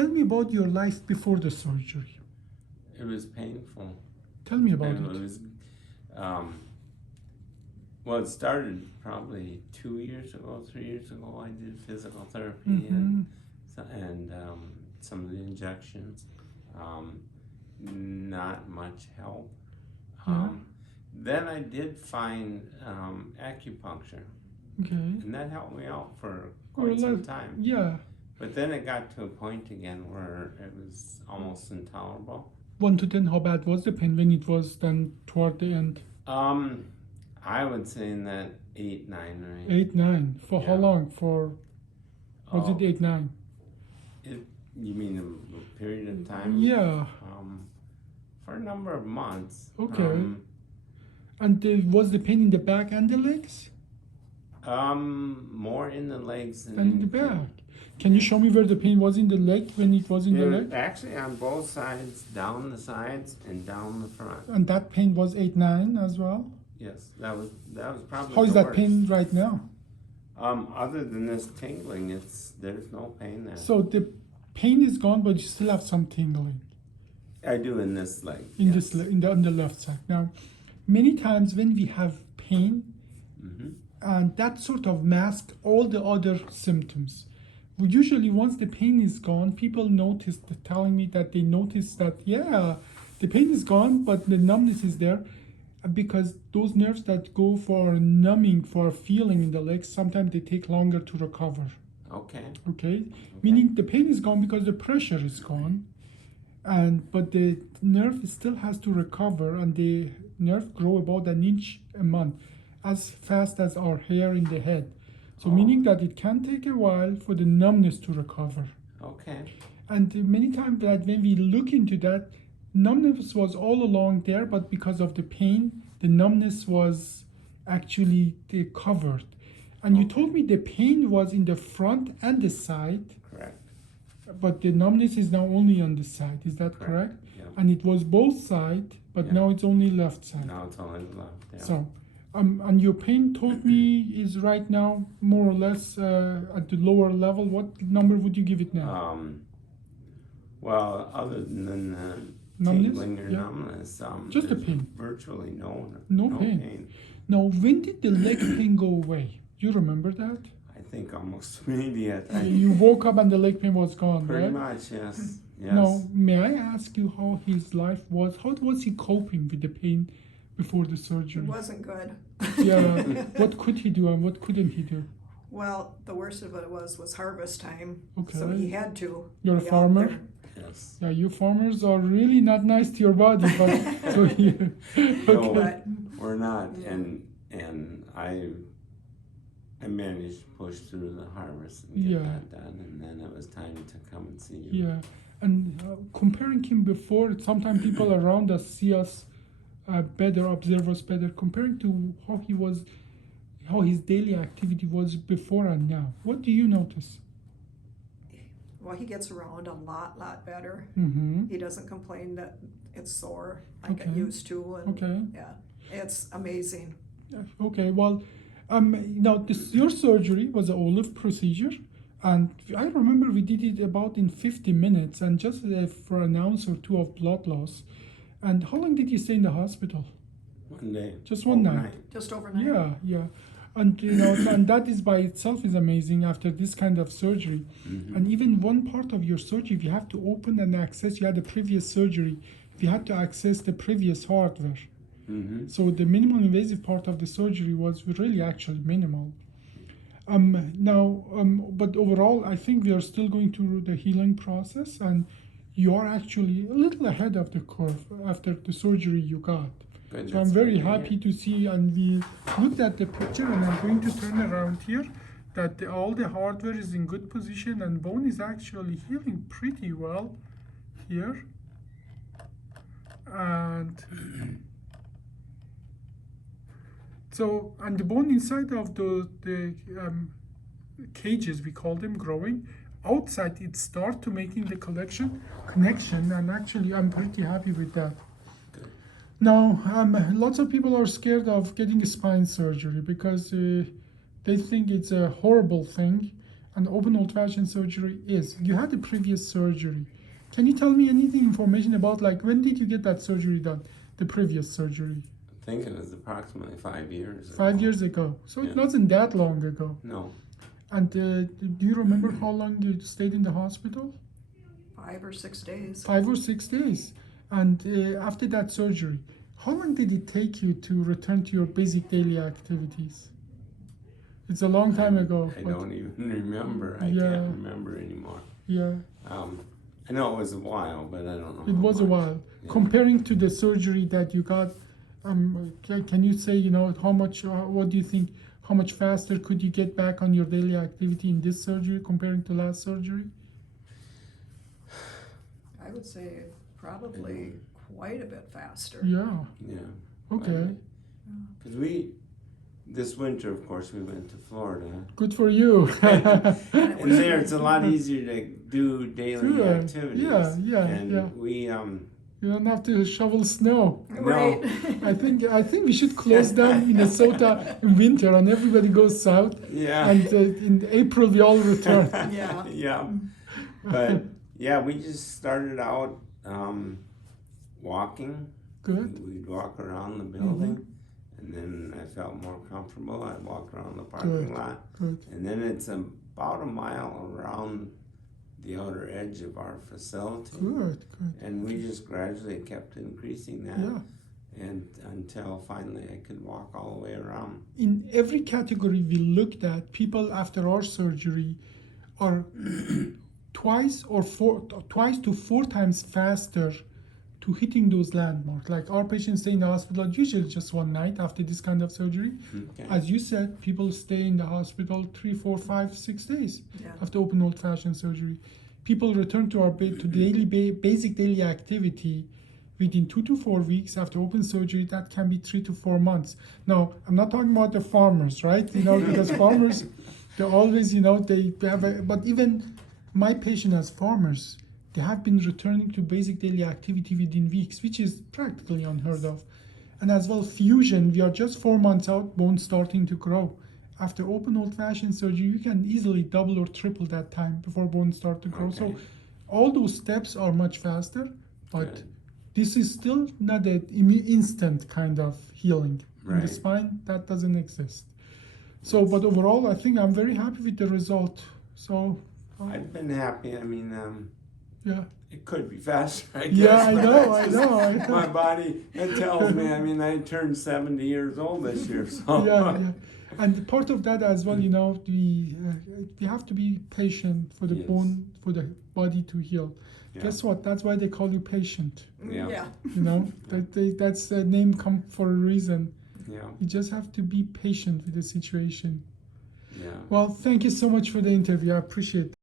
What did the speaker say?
tell me about your life before the surgery. It was painful. Tell me about And it. it was, well, it started probably 2 years ago, 3 years ago. I did physical therapy and some of the injections. Not much help. Then I did find acupuncture, Okay. and that helped me out for quite some time. Yeah. But then it got to a point again where it was almost intolerable. 1 to 10, how bad was the pain when it was then toward the end? I would say in that 8, 9 range. 8, 9. For how Yeah. long? Was it 8, 9? You mean a period of time? Yeah. For a number of months. Okay. And was the pain in the back and the legs? More in the legs than And in the back. Can you show me where the pain was in the leg when it was in the leg? Actually on both sides, down the sides and down the front. And that pain was 8, 9 as well? Yes, that was probably. How is the that worst. pain right now? Other than this tingling, there's no pain there. So the pain is gone, but you still have some tingling. I do in this leg. In yes. on the left side. Now, many times when we have pain, and that sort of masks all the other symptoms. Usually, once the pain is gone, people telling me that they notice that the pain is gone, but the numbness is there, because those nerves that go for numbing, for feeling in the legs, sometimes they take longer to recover. Okay. Meaning the pain is gone because the pressure is gone, but the nerve still has to recover, and the nerve grow about 1 inch a month, as fast as our hair in the head. So meaning that it can take a while for the numbness to recover. Okay. And many times that when we look into that, numbness was all along there, but because of the pain, the numbness was actually covered. And you told me the pain was in the front and the side. Correct. But the numbness is now only on the side. Is that correct? Yeah. And it was both sides, but now it's only left side. Now it's only left. Yeah. So, and your pain told me is right now more or less at the lower level. What number would you give it now? Well, other than Numbness? tingling or numbness, just the pain. Virtually no pain. Now, when did the leg pain go away? Do you remember that? I think almost immediate. You woke up and the leg pain was gone, Pretty right? much, yes. Now, may I ask you how his life was? How was he coping with the pain before the surgery? It wasn't good. Yeah. What could he do and what couldn't he do? Well, the worst of it was harvest time. Okay. So he had to. You're a be out farmer? there. Yes. Yeah, you farmers are really not nice to your body, but so yeah. No, But- we're not, Yeah. and I managed to push through the harvest and get that done, and then it was time to come and see you. Yeah, and comparing him before, sometimes people around us see us better, observe us better, comparing to how his daily activity was before and now. What do you notice? Well, he gets around a lot better. Mm-hmm. He doesn't complain that it's sore like Okay. it used to. And Okay. Yeah, it's amazing. Okay, well, now your surgery was an OLLIF procedure, and I remember we did it about in 50 minutes, and just for an ounce or two of blood loss. And how long did you stay in the hospital? 1 day. Just one night. Overnight. Just overnight. Yeah. And and that is by itself is amazing after this kind of surgery. And even one part of your surgery, if you have to open and access, you had a previous surgery, if you had to access the previous hardware. So the minimal invasive part of the surgery was really actually minimal. But overall, I think we are still going through the healing process, and you are actually a little ahead of the curve after the surgery you got. Good, So I'm very happy to see, and we looked at the picture, and I'm going to turn around here, that all the hardware is in good position, and bone is actually healing pretty well here. And so, and the bone inside of the cages, we call them, growing, outside it start to making the connection, and actually I'm pretty happy with that. Now, lots of people are scared of getting a spine surgery because they think it's a horrible thing, and open old-fashioned surgery is. You had a previous surgery. Can you tell me anything information about like when did you get that surgery done? The previous surgery. I think it was approximately 5 years ago. 5 years ago. So Yeah. it wasn't that long ago. No. And do you remember how long you stayed in the hospital? 5 or 6 days. 5 or 6 days. And after that surgery, how long did it take you to return to your basic daily activities? It's a long time ago. I but- don't even remember. I Yeah. can't remember anymore. Yeah, I know it was a while, but I don't know. it how was a much. while. Yeah. Comparing to the surgery that you got, can you say, how much, what do you think, how much faster could you get back on your daily activity in this surgery comparing to last surgery? I would say probably quite a bit faster. Yeah, Yeah. okay. Because this winter, of course, we went to Florida. Good for you. And there, it's a lot easier to do daily Good. activities. Yeah, And yeah. we, You don't have to shovel snow. Right. I think we should close down Minnesota in winter and everybody goes south. yeah. And in April we all return. Yeah. Yeah. But yeah, we just started out walking. Good. We'd walk around the building, and then I felt more comfortable. I'd walk around the parking Good. lot, Good. and then it's about a mile around the outer edge of our facility. Good. Good. And we just gradually kept increasing that, Yeah. and until finally I could walk all the way around. In every category we looked at, people after our surgery are twice to four times faster to hitting those landmarks. Like our patients stay in the hospital usually just one night after this kind of surgery. Okay. As you said, people stay in the hospital 3, 4, 5, 6 days Yeah. after open old-fashioned surgery. People return to our basic daily activity within 2 to 4 weeks after open surgery. That can be 3 to 4 months. Now, I'm not talking about the farmers, right? Because farmers, they're always, they have but even my patient as farmers, they have been returning to basic daily activity within weeks, which is practically unheard of. And as well, fusion, we are just 4 months out, bones starting to grow. After open old-fashioned surgery, you can easily double or triple that time before bones start to grow. Okay. So all those steps are much faster, but Good. this is still not an instant kind of healing. In the Right. spine, that doesn't exist. So, but overall, I think I'm very happy with the result. So, I've been happy. I mean, yeah. it could be faster, I guess. Yeah, I but know, it's I just know, I know. My body, it tells me, I mean, I turned 70 years old this year, so. Yeah. And part of that as well, we have to be patient for the Yes. bone, for the body to heal. Yeah. Guess what? That's why they call you patient. Yeah. Yeah. That's the name come for a reason. Yeah, You just have to be patient with the situation. yeah. Well, thank you so much for the interview. I appreciate it.